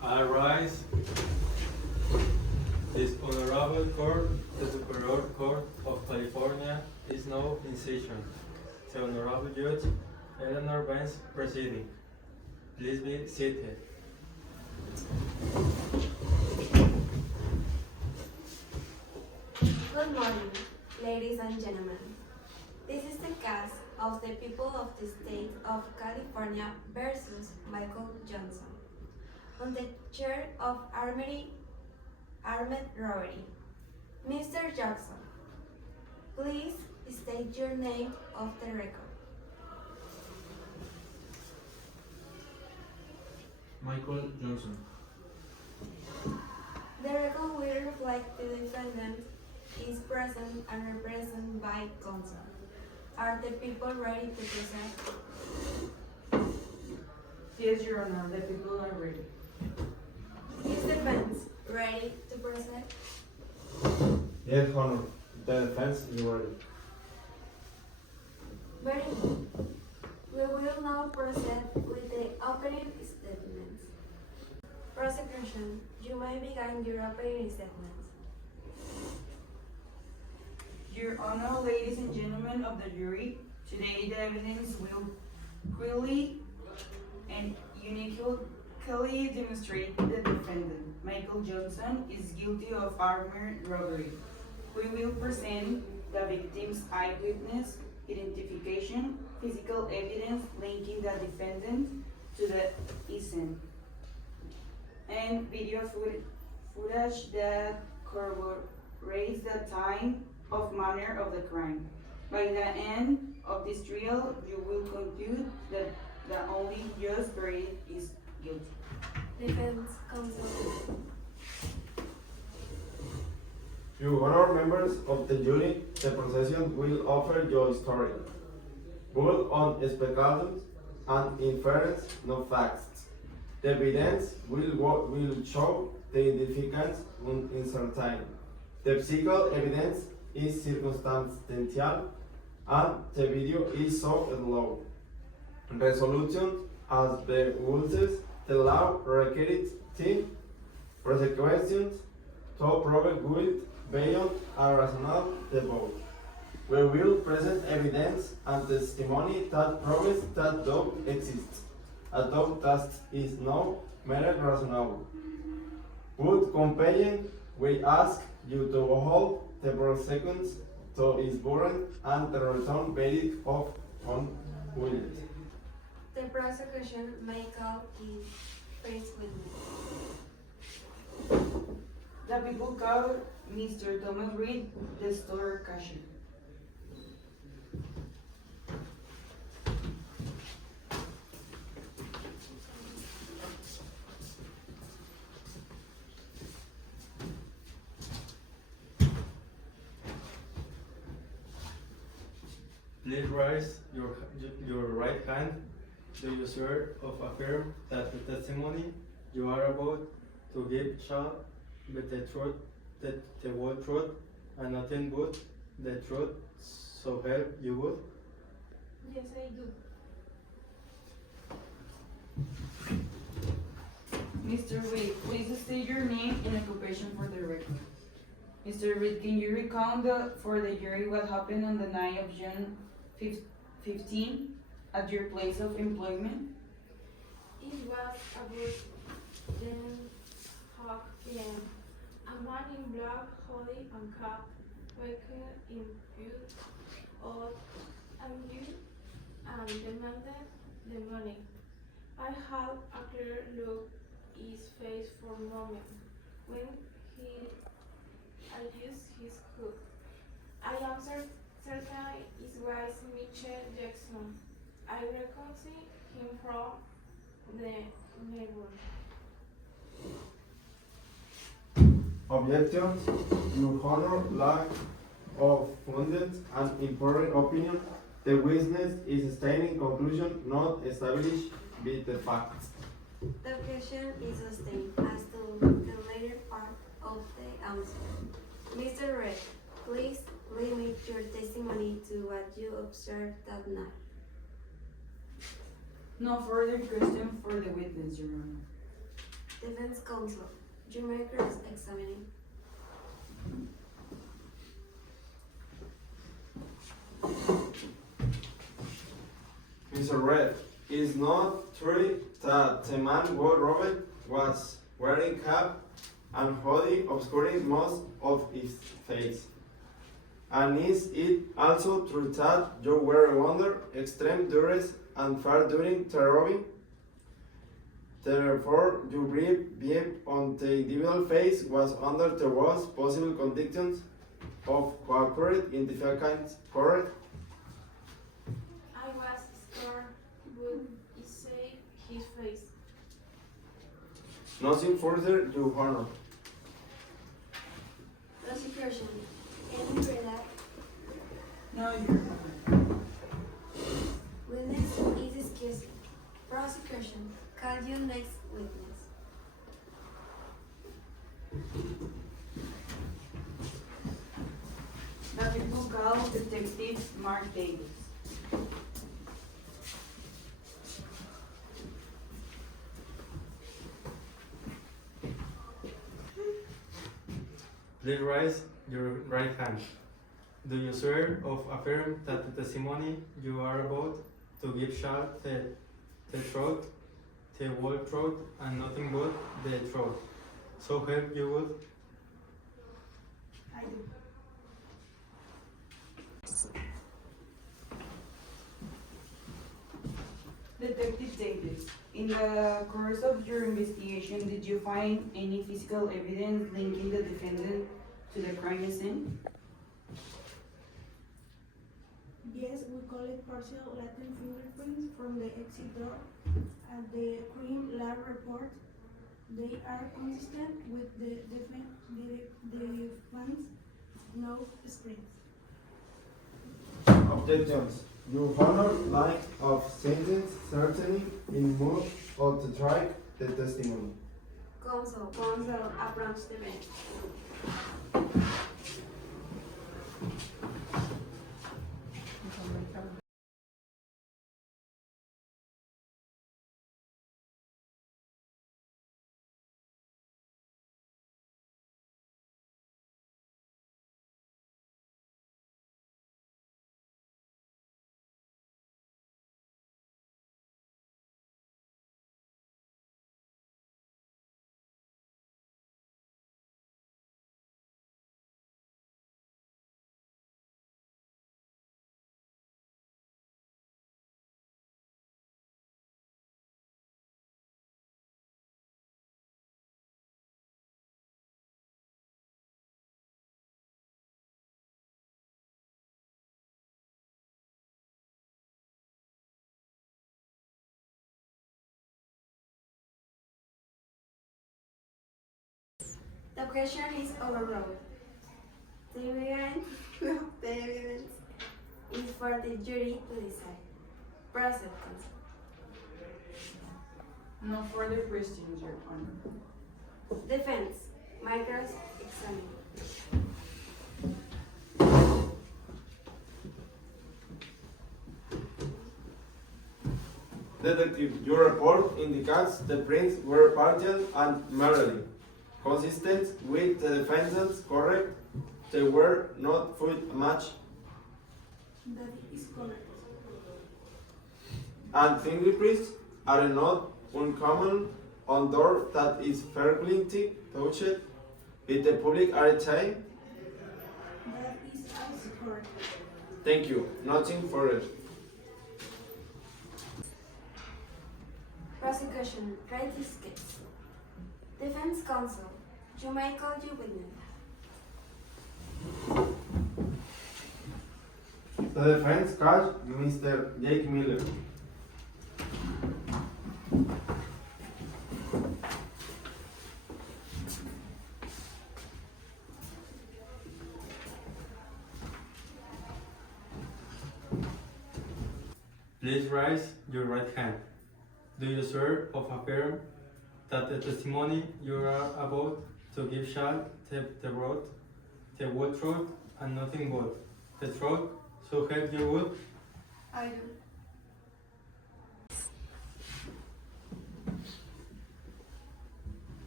I rise this honorable court, the Superior Court of California, is now in session. The Honorable Judge Eleanor Vance presiding. Please be seated. Good morning, ladies and gentlemen. This is the case of the people of the state of California versus Michael Johnson on the charge of armed robbery. Mr. Jackson, please state your name of the record. Michael Johnson. The record will reflect the defendant is present and represented by counsel. Are the people ready to present? Yes, Your Honor, the people are ready. Is the defense ready to present? Yes, Honor. The defense is ready. Very good. We will now proceed with the opening statements. Prosecution, you may begin your opening statements. Your Honor, ladies and gentlemen of the jury, today the evidence will clearly and uniquely demonstrate the defendant, Michael Johnson, is guilty of armed robbery. We will present the victim's eyewitness identification, physical evidence linking the defendant to the Hice, and video footage that corroborates the time of manner of the crime. By the end of this trial, you will conclude that the only just verdict is guilty. Defense counsel. Your Honor, members of the jury, the procession will offer your story. Built on speculations and inference, no facts. The evidence will show the significance uncertain. The physical evidence is circumstantial and the video is so slow. Resolution as the rules, the law requires the prosecution to prove guilt beyond a reasonable doubt. We will present evidence and testimony that proves that doubt exists. A doubt that is no mere reasonable. Would compelling, we ask you to hold the prosecution to its burden and the return verdict of unguilty. The prosecution may call his first witness. The people call Mr. Thomas Reed, the store cashier. Please raise your right hand. Do you swear or affirm that the testimony you are about to give shall be the truth, the whole truth, and nothing but the truth, so help you God? Yes, I do. Mr. Reed, please state your name and occupation for the record. Mr. Reed, can you recount for the jury what happened on the night of June 15 at your place of employment? It was about 10:00 p.m. A man in black hoodie and cap walked in pursuit of you and demanded the money. I had a clear look in his face for a moment when he adjusted his coat. I am certain it was Michael Jackson. I recognized him from the neighborhood. Objections, Your Honor, lack of funded and important opinion. The witness is stating conclusion not established by the facts. The objection is sustained as to the later part of the answer. Mr. Reed, please limit your testimony to what you observed that night. No further question for the witness, Your Honor. Defense counsel, you may cross-examine. Mr. Red, is not true that the man who robbed was wearing cap and hoodie obscuring most of his face? And is it also true that you were under extreme duress and fear during the robbery? Therefore, your brief on the individual face was under the worst possible conditions of cooperate in the defense, correct? I was scared, but he saved his face. Nothing further, Your Honor. Prosecution, can you read that? No, Your Honor. Witness is excused. Prosecution, call your next witness. The people call Detective Mark Davis. Please raise your right hand. Do you swear or affirm that the testimony you are about to give shall tell the truth, the whole truth, and nothing but the truth? So help you God? I do. Detective Davis, in the course of your investigation, did you find any physical evidence linking the defendant to the crime scene? Yes, we collect partial latent fingerprints from the exit door. At the crime lab report, they are consistent with the defense no springs. Objections. Your Honor, line of sentence certainly in mood of the strike the testimony. Counsel, approach the bench. The question is overruled. The evidence is for the jury to decide. Proceed, counsel. No further questions, Your Honor. Defense, micros examine. Detective, your report indicates the prints were partial and merely consistent with the defendant's correct. They were not foot match That is correct. and fingerprints are not uncommon on door that is frequently touched with the public RTA. That is also correct. Thank you. Nothing further. Prosecution, try this case. Defense counsel, you may call your witness. The defense calls Mr. Jake Miller. Please raise your right hand. Do you swear or affirm that the testimony you are about to give shall tell the truth, the whole truth, and nothing but the truth, so help you God? I do.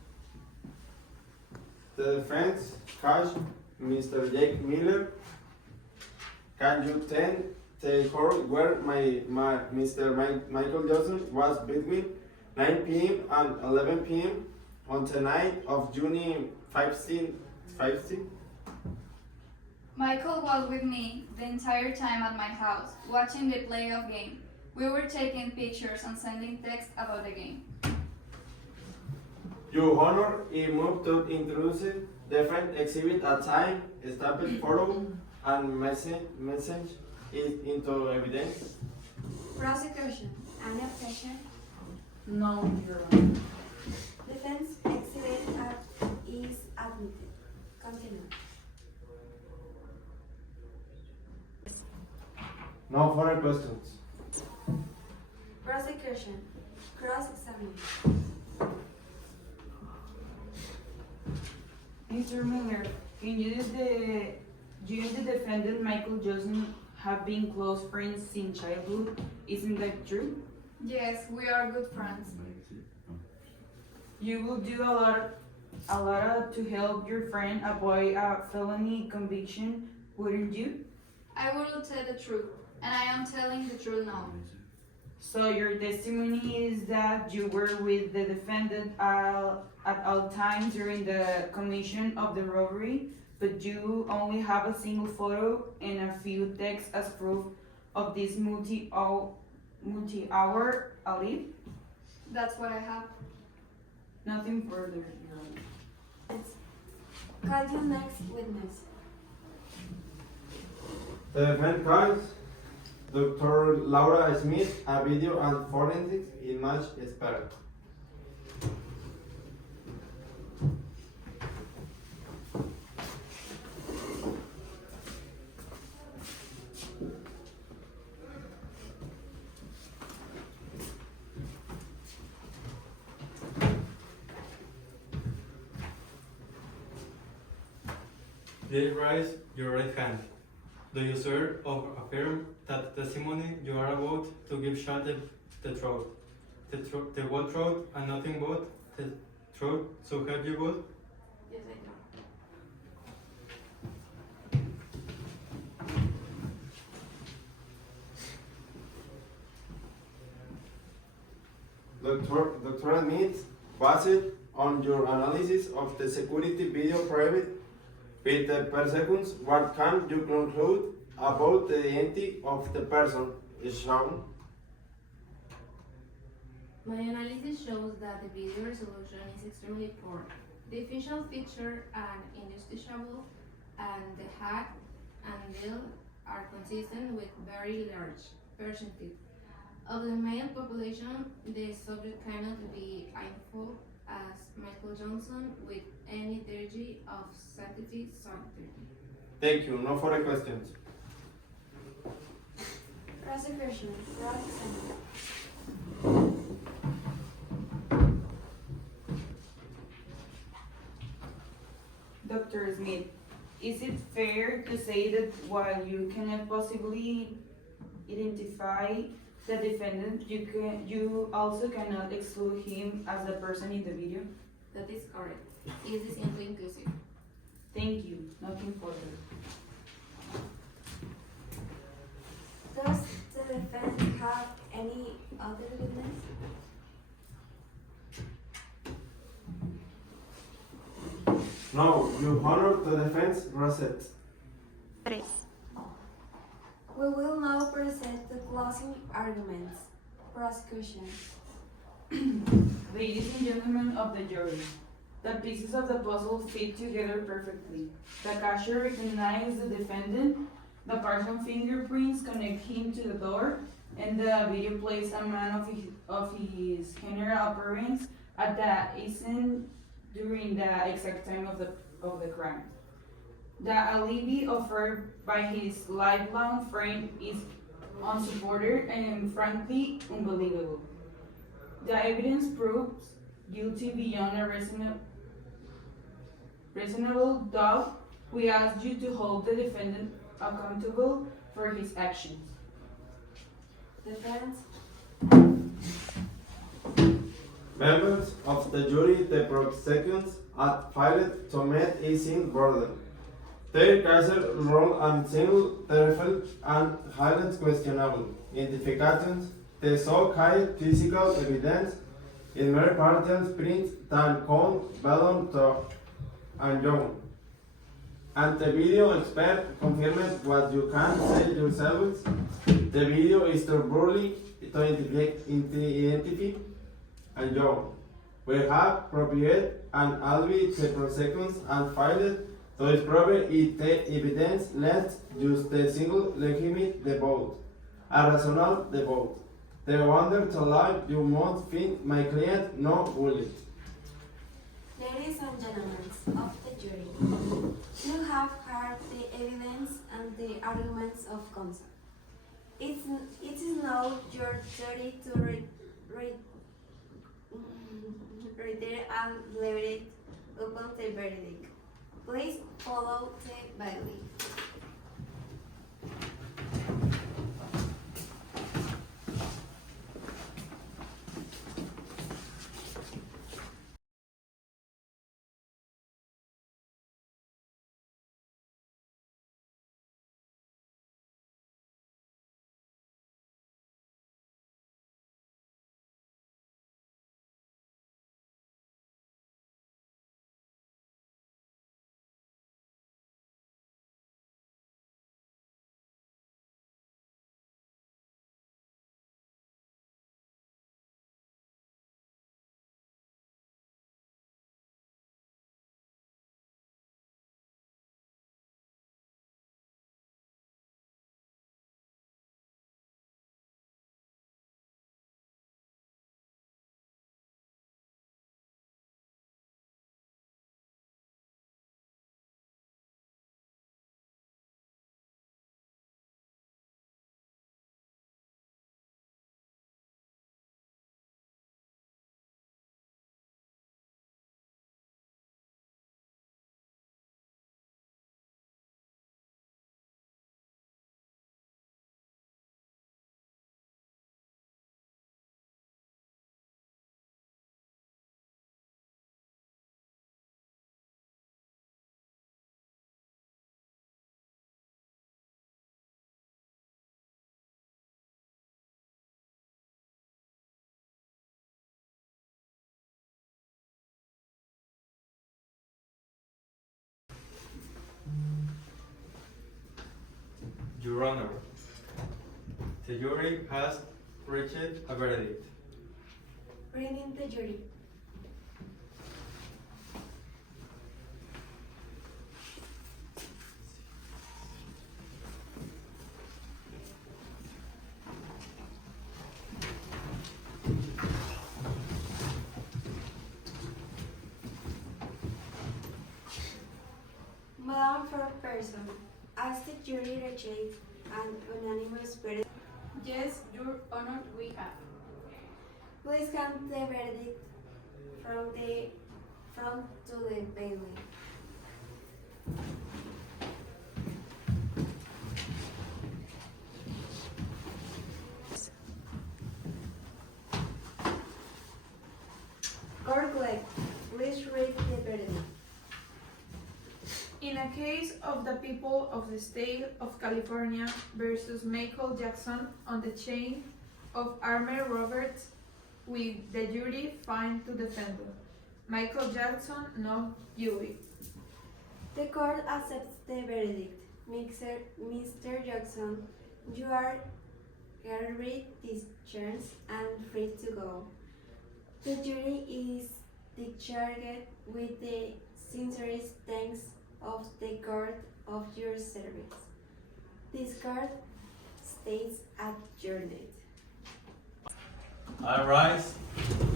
The defense catch Mr. Jake Miller. Can you tell her where Michael Johnson was between 9 p.m. and 11 p.m. on the night of June 15? Michael was with me the entire time at my house, watching the playoff game. We were taking pictures and sending texts about the game. Your Honor, I move to introduce defense exhibit a time, stamped photo, and message into evidence. Prosecution. Any objection? No, Your Honor. Defense exhibit is admitted. Continue. No further questions. Prosecution. Cross-examination. Mr. Miller, you and the defendant Michael Johnson have been close friends since childhood. Isn't that true? Yes, we are good friends. You will do a lot to help your friend avoid a felony conviction, wouldn't you? I will tell the truth, and I am telling the truth now. So your testimony is that you were with the defendant at all times during the commission of the robbery, but you only have a single photo and a few texts as proof of this multi-hour alibi? That's what I have. Nothing further, Your Honor. Call your next witness. The defense calls Dr. Laura Smith, a video and forensics image expert. Please raise your right hand. Do you swear or affirm that the testimony you are about to give shall the truth, the whole truth, and nothing but the truth, so help you God? Yes, I do. Dr. Smith, based on your analysis of the security video private with the per seconds, what can you conclude about the identity of the person is shown? My analysis shows that the video resolution is extremely poor. The facial feature are indistinguishable, and the hat and veil are consistent with very large percentage. Of the male population, the subject cannot be identified as Michael Johnson with any degree of sanctity. Thank you. No further questions. Prosecution. Cross-examination. Dr. Smith, is it fair to say that while you cannot possibly identify the defendant, you also cannot exclude him as the person in the video? That is correct. It is simply inclusive. Thank you. Nothing further. Does the defense have any other witness? No, you honor the defense receipt. We will now present the closing arguments. Prosecution. Ladies and gentlemen of the jury, the pieces of the puzzle fit together perfectly. The cashier recognized the defendant, the partial fingerprints connect him to the door, and the video plays a man of his general appearance at the scene during the exact time of the crime. The alibi offered by his lifelong friend is unsupported and frankly unbelievable. The evidence proves guilty beyond a reasonable doubt. We ask you to hold the defendant accountable for his actions. Defense. Members of the jury, the prosecutions had filed to meet is in burden. Their cases role and single terrible and highly questionable identifications, the so-called physical evidence in mere partial prints that come belong to and John. And the video expert confirmed what you can say yourselves. The video is too blurry to identify and John. We have prepared an alibi the prosecutions and filed to disprove it the evidence left just the single legitimate the vote, a rational the vote. The wonder to life you must think my client no bullet. Ladies and gentlemen of the jury, you have heard the evidence and the arguments of counsel. It is now your duty to read and deliberate upon the verdict. Please follow the bailiff. Your Honor, the jury has reached a verdict. Reading the jury. Madam Fair Person, as the jury rejects an unanimous verdict, Yes, Your Honor, we have. please hand the verdict from the front to the bailiff. Court clerk, please read the verdict. In a case of the people of the state of California versus Michael Jackson on the chain of armed robbers, with the jury find to defendant Michael Jackson not guilty. The court accepts the verdict. Mr. Jackson, you are hereby discharged and free to go. The jury is discharged with the sincerest thanks of the court of your service. This court stays adjourned. All rise.